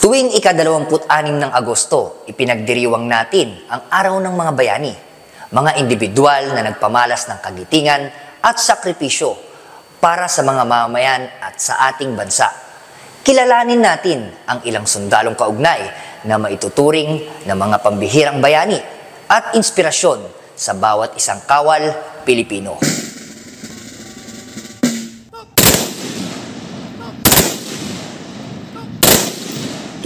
Tuwing ika-26 ng Agosto, ipinagdiriwang natin ang Araw ng mga Bayani, mga individual na nagpamalas ng kagitingan at sakripisyo para sa mga mamamayan at sa ating bansa. Kilalanin natin ang ilang sundalong kaugnay na maituturing na mga pambihirang bayani at inspirasyon sa bawat isang kawal Pilipino.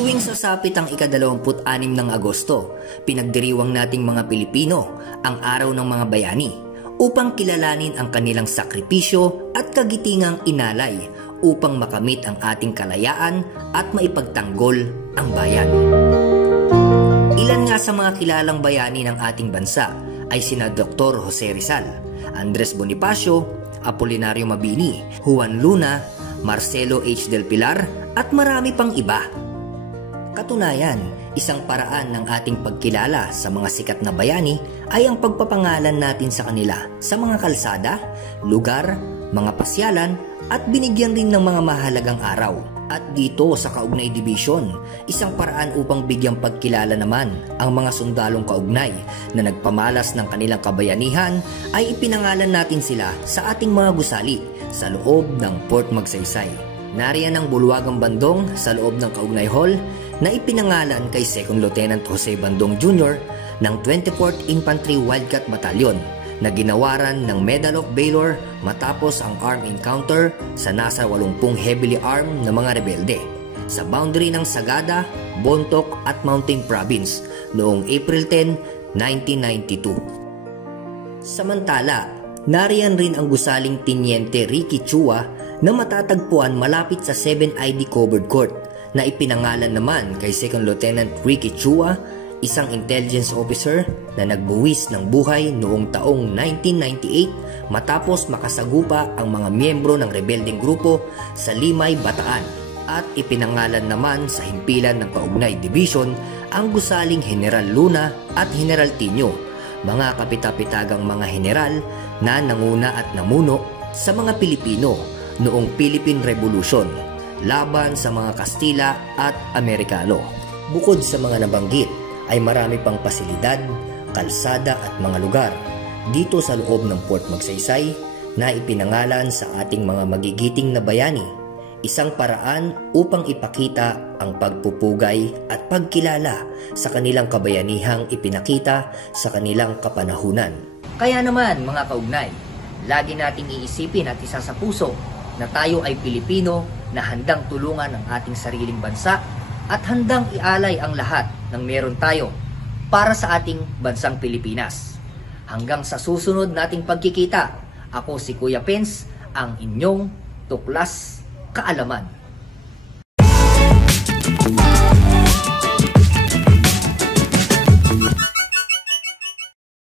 Tuwing sasapit ang ika-26 ng Agosto, pinagdiriwang nating mga Pilipino ang Araw ng mga Bayani upang kilalanin ang kanilang sakripisyo at kagitingang inalay upang makamit ang ating kalayaan at maipagtanggol ang bayan. Ilan nga sa mga kilalang bayani ng ating bansa ay sina Dr. Jose Rizal, Andres Bonifacio, Apolinario Mabini, Juan Luna, Marcelo H. Del Pilar at marami pang iba. Katunayan, isang paraan ng ating pagkilala sa mga sikat na bayani ay ang pagpapangalan natin sa kanila sa mga kalsada, lugar, mga pasyalan at binigyan rin ng mga mahalagang araw. At dito sa Kaugnay Division, isang paraan upang bigyang pagkilala naman ang mga sundalong kaugnay na nagpamalas ng kanilang kabayanihan ay ipinangalan natin sila sa ating mga gusali sa loob ng Port Magsaysay. Nariyan ang Bulwagang Bandong sa loob ng Kaugnay Hall na ipinangalan kay Second Lieutenant Jose Bandong Jr. ng 24th Infantry Wildcat Battalion na ginawaran ng Medal of Valor matapos ang armed encounter sa nasa 80 heavily armed na mga rebelde sa boundary ng Sagada, Bontoc at Mountain Province noong April 10, 1992. Samantala, nariyan rin ang gusaling Teniente Ricky Chua na matatagpuan malapit sa 7ID Covered Court na ipinangalan naman kay Second Lieutenant Ricky Chua, isang intelligence officer na nagbuwis ng buhay noong taong 1998 matapos makasagupa ang mga miyembro ng rebeldeng grupo sa Limay, Bataan. At ipinangalan naman sa himpilan ng Kaugnay Division ang gusaling General Luna at General Tino, mga kapitapitagang mga general na nanguna at namuno sa mga Pilipino noong Philippine Revolution laban sa mga Kastila at Amerikano. Bukod sa mga nabanggit ay marami pang pasilidad, kalsada at mga lugar dito sa loob ng Port Magsaysay na ipinangalan sa ating mga magigiting na bayani, isang paraan upang ipakita ang pagpupugay at pagkilala sa kanilang kabayanihang ipinakita sa kanilang kapanahunan. Kaya naman mga kaugnay, lagi nating iisipin at isa sa puso na tayo ay Pilipino na handang tulungan ang ating sariling bansa at handang ialay ang lahat ng meron tayo para sa ating bansang Pilipinas. Hanggang sa susunod nating pagkikita, ako si Kuya Pens, ang inyong tuklas kaalaman.